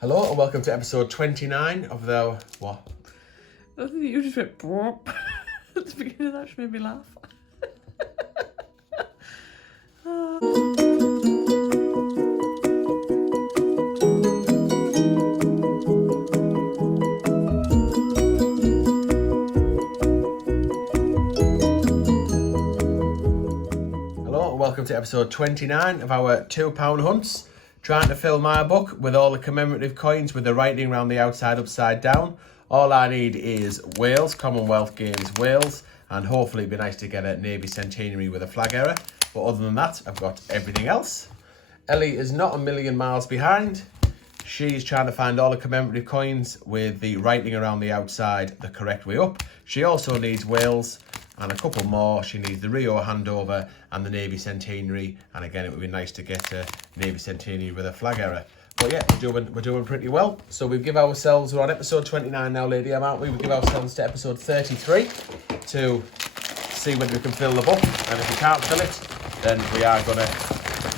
Hello and welcome to episode 29 of the... what? I think you just went "Bwomp" at the beginning of that, which made me laugh. Hello and welcome to episode 29 of our £2 hunts. Trying to fill my book with all the commemorative coins with the writing around the outside upside down. All I need is Wales, Commonwealth Games Wales, and hopefully it'd be nice to get a Navy Centenary with a flag error. But other than that, I've got everything else. Ellie is not a million miles behind. She's trying to find all the commemorative coins with the writing around the outside the correct way up. She also needs Wales and a couple more. She needs the Rio handover and the Navy Centenary. And again, it would be nice to get a Navy Centenary with a flag error. But yeah, we're doing pretty well. So we give ourselves, we're on episode 29 now, Lady M, aren't we? We give ourselves to episode 33 to see whether we can fill the book. And if we can't fill it, then we're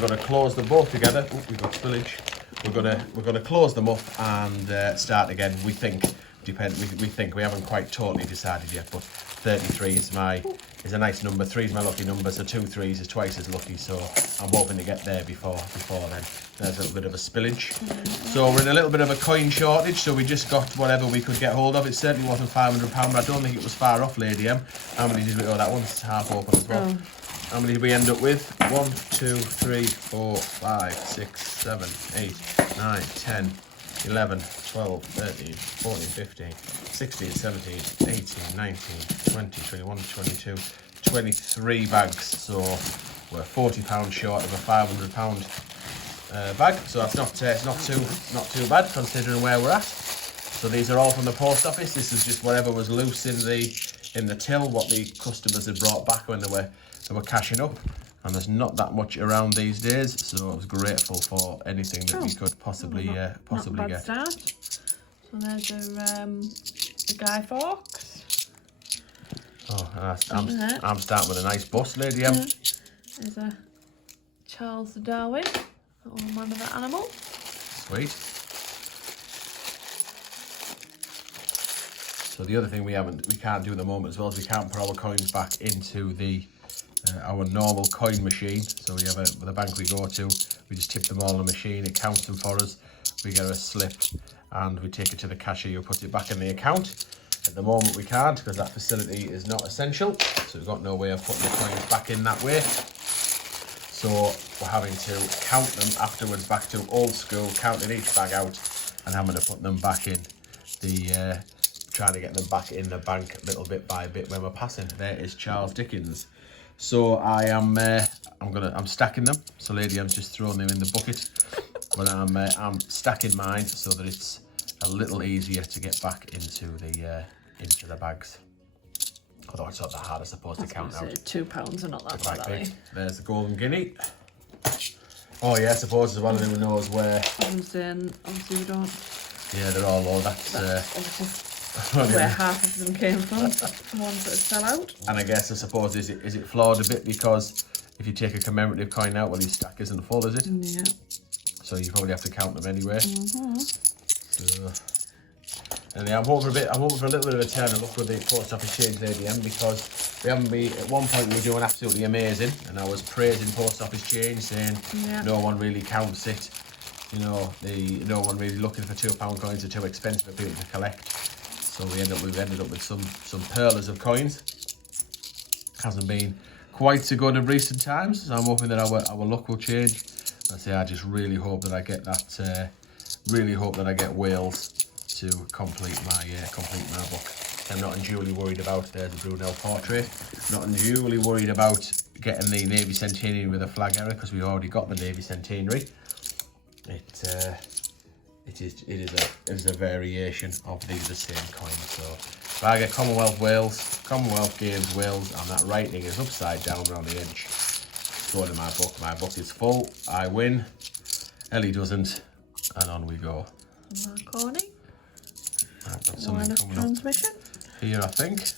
gonna close them both together. Ooh, we've got spillage. We're gonna close them up and start again. We think. We think. We haven't quite totally decided yet, but 33 is a nice number. 3 is my lucky number, so 2 3s is twice as lucky. So I'm hoping to get there before then. There's a little bit of a spillage. So we're in a little bit of a coin shortage. So we just got whatever we could get hold of. It certainly wasn't £500, but I don't think it was far off, Lady M. How many did we? Oh, that one's half open as well. How many did we end up with? 1, 2, 3, 4, 5, 6, 7, 8, 9, 10. 11, 12, 13, 14, 15, 16, 17, 18, 19, 20, 21, 22, 23 bags. So we're £40 short of a £500 bag. So that's not too bad considering where we're at. So these are all from the post office. This is just whatever was loose in the till, what the customers had brought back when they were cashing up. And there's not that much around these days, so I was grateful for anything that we could possibly get. Start. So there's a Guy Fawkes. Oh, I'm starting with a nice bust, Lady M. There's a Charles Darwin, Old Man of the Animal. Sweet. So the other thing we can't do at the moment as well is we can't put our coins back into our normal coin machine. So we have the bank we go to, we just tip them all in the machine, it counts them for us, we get a slip and we take it to the cashier who puts it back in the account. At the moment we can't because that facility is not essential, so we've got no way of putting the coins back in that way. So we're having to count them afterwards back to old school, counting each bag out and having to put them back in trying to get them back in the bank little bit by bit when we're passing. There is Charles Dickens. So I'm stacking them. So Lady M's just throwing them in the bucket, but I'm stacking mine so that it's a little easier to get back into the bags. Although it's not that hard, I suppose, to count out. £2 are not that bad. There's the golden guinea. Oh yeah, I suppose there's one who knows where. Obviously you don't. Yeah, they're all low. That's where half of them came from, the ones that fell out. And I suppose is it flawed a bit because if you take a commemorative coin out, well, your stack isn't full, is it? Yeah. So you probably have to count them anyway. So, and yeah, I'm hoping for a little bit of a turn of luck with the post office change ADM because we haven't been at one point we were doing absolutely amazing, and I was praising post office change, saying no one really counts it. You know, no one really looking for £2 coins are too expensive for people to collect. So we've ended up with some pearlers of coins. Hasn't been quite so good in recent times, so I'm hoping that our luck will change. I just really hope that I get that. Really hope that I get Wales to complete my book. I'm not unduly worried about. There's a Brunel portrait. Not unduly worried about getting the Navy Centenary with a flag error because we already got the Navy Centenary. It is a variation of the same coin. So if I get Commonwealth Wales, Commonwealth Games Wales, and that writing is upside down around the edge, go to my book. My book is full. I win. Ellie doesn't, and on we go. Marconi. I've got something coming transmission. Up here, I think.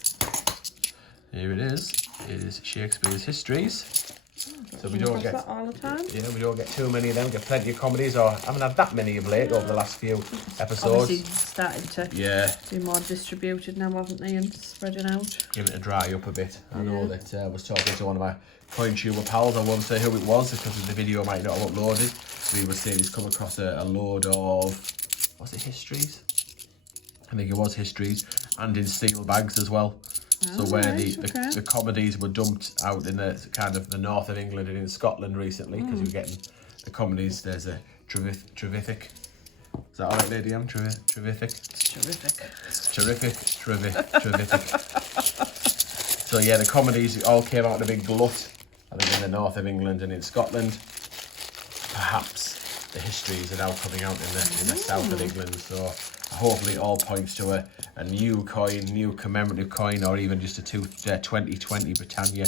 Here it is. It is Shakespeare's Histories. So we don't get that all the time. Yeah, we don't get too many of them. Get plenty of comedies, or haven't had that many of late over the last few episodes. Obviously started to be more distributed now, haven't they, and spreading out. Give it to dry up a bit. I know that I was talking to one of my coin tuber pals. I won't say who it was because the video might not have uploaded. But he was saying he's come across a load of, was it histories? I think it was histories, and in steel bags as well. So where the comedies were dumped out in the kind of the north of England and in Scotland recently, because we were getting the comedies. There's a Trevithick. Is that all right, Lady M? Trevithick? It's terrific. Trevithick. So yeah, the comedies all came out in a big glut, I think in the north of England and in Scotland. Perhaps the histories are now coming out in the south of England, so hopefully it all points to a new coin, new commemorative coin, or even just a 2020 Britannia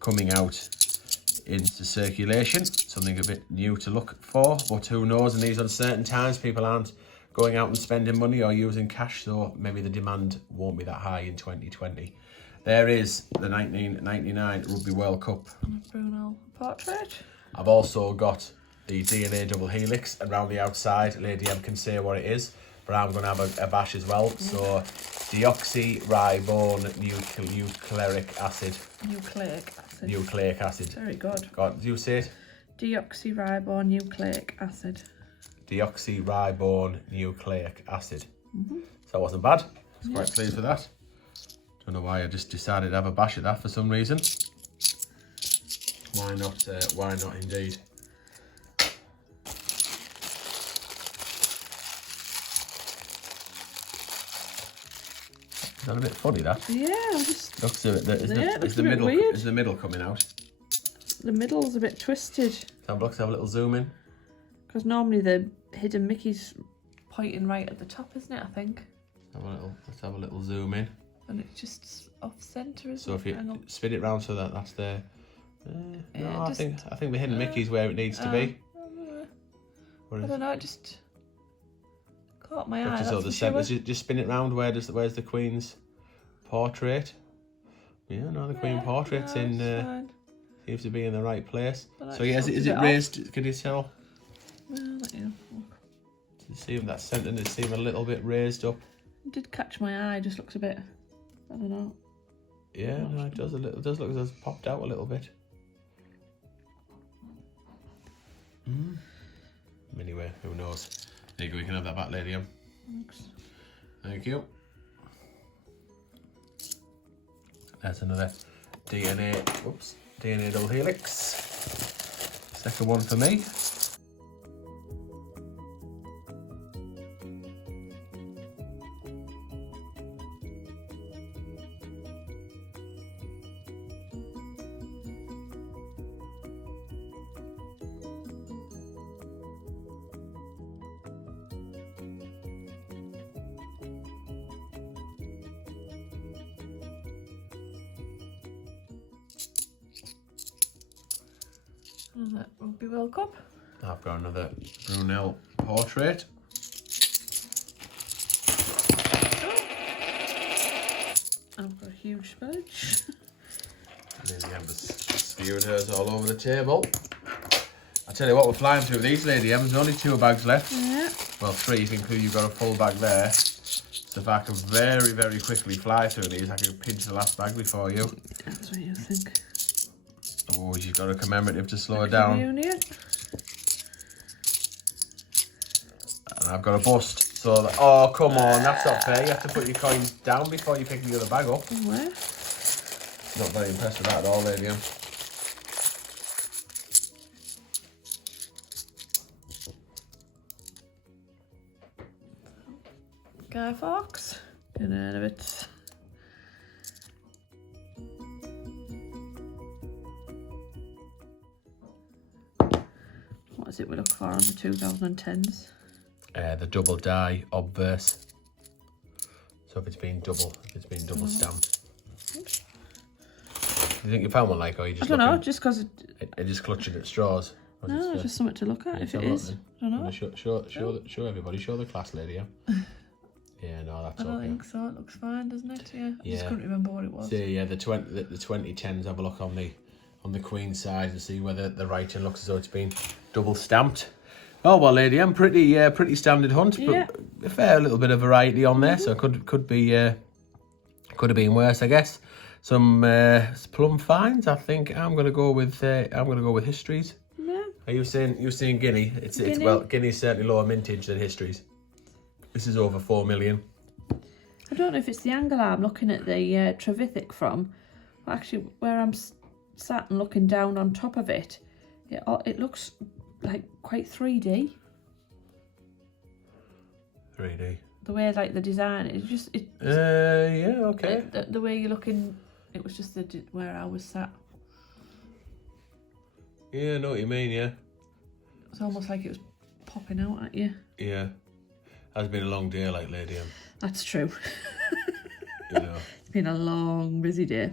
coming out into circulation. Something a bit new to look for, but who knows, in these uncertain times people aren't going out and spending money or using cash, so maybe the demand won't be that high in 2020. There is the 1999 Rugby World Cup. And a Brunel portrait. I've also got the DNA double helix, and around the outside Lady M can say what it is, but I'm going to have a bash as well. So deoxyribone nucleic acid. Nucleic acid. Very good. God, do you say it? Deoxyribone nucleic acid. Deoxyribone nucleic acid. So that wasn't bad. I was quite pleased with that. Don't know why I just decided to have a bash at that for some reason. Why not? Why not indeed? Is that a bit funny, that? Yeah, just looks a bit. Is the middle coming out? The middle's a bit twisted. Let's have a little zoom in. Because normally the hidden Mickey's pointing right at the top, isn't it? I think. Let's have a little zoom in. And it's just off centre, isn't it? So if you spin it round so that's there. No, I think the hidden Mickey's where it needs to be. I don't know. It just caught my eye. So the centre. Just spin it round. Where's the Queen's portrait? Yeah, no, the Queen portrait's in. Seems to be in the right place. So yeah, is it raised? Can you tell? You see that centre does seem a little bit raised up. It did catch my eye. Just looks a bit. I don't know. Yeah, no, it does a little. It does look as it's popped out a little bit. Anyway, who knows? There you go. You can have that back, Lady M. Thanks. Thank you. That's another DNA double helix. Second one for me. That Rugby World Cup. I've got another Brunel portrait. I've got a huge spillage. Lady Emma's spewed hers all over the table. I tell you what, we're flying through these, Lady Em. There's only 2 bags left. Yeah. Well, 3 if you include you've got a full bag there. So if I can very, very quickly fly through these, I can pinch the last bag before you. That's what you think. Oh, you've got a commemorative to slow it down. Reunion. And I've got a bust. So, oh, come on, that's not fair. You have to put your coins down before you pick the other bag up. Where? Not very impressed with that at all, Lady M. Guy Fawkes. Get out of it. What is it we look for on the 2010s? The double die obverse. So if it's been double stamped. Do you think you found one like, or you just? I don't know, just because it just clutching at straws. No, it's just something to look at if it is. I don't know. Show everybody, show the class, Lady. Yeah, no, that's okay. I don't think so. It looks fine, doesn't it? Yeah. I Yeah. just couldn't remember what it was. See, yeah, the 2010s. Have a look on on the Queen side and see whether the writing looks as though it's been double stamped. Oh well, lady, I'm pretty standard hunt, but a fair little bit of variety on there, so could have been worse, I guess. Some plum finds. I think I'm gonna go with histories. Yeah. Are you saying Guinea? It's Guinea's certainly lower mintage than histories. This is over 4 million. I don't know if it's the angle I'm looking at the Trevithick from. Actually, where I'm sat and looking down on top of it, it looks like quite 3D. 3D. The way like the design, yeah, okay. The way you're looking, it was just where I was sat. Yeah, I know what you mean. Yeah. It's almost like it was popping out at you. Yeah. Has been a long day, like Lady M. That's true. You know. It's been a long, busy day.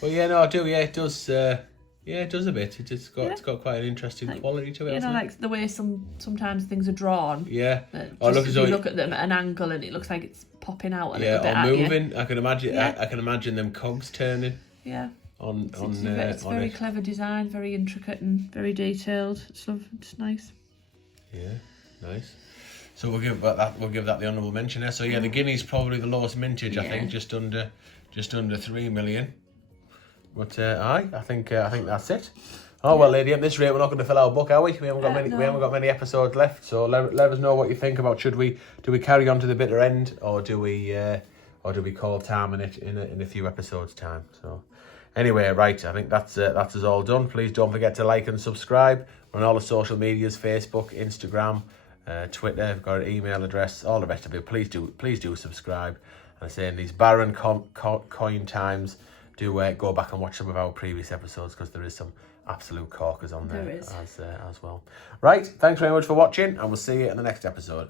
Well, yeah, no, I do. Yeah, it does. Yeah, it does a bit. It's got quite an interesting quality to it. You know, like the way sometimes things are drawn. Yeah. Or look at them at an angle and it looks like it's popping out a little bit. Yeah, or moving. You. I can imagine. Yeah. I can imagine them cogs turning. Yeah. It's very clever design, very intricate and very detailed. It's nice. Yeah, nice. So we'll give that the honourable mention there. So yeah, the Guinea's probably the lowest mintage. I think just under 3 million. But I think that's it. Oh well, lady, at this rate we're not going to fill our book, are we? We haven't got many episodes left. So let us know what you think about do we carry on to the bitter end or do we call time in a few episodes time. So anyway, right, I think that's us all done. Please don't forget to like and subscribe. We're on all the social medias: Facebook, Instagram, Twitter. We've got an email address, all the rest of it. Please do subscribe. And I say in these barren coin times, do go back and watch some of our previous episodes because there is some absolute corkers on there as well. Right, thanks very much for watching, and we'll see you in the next episode.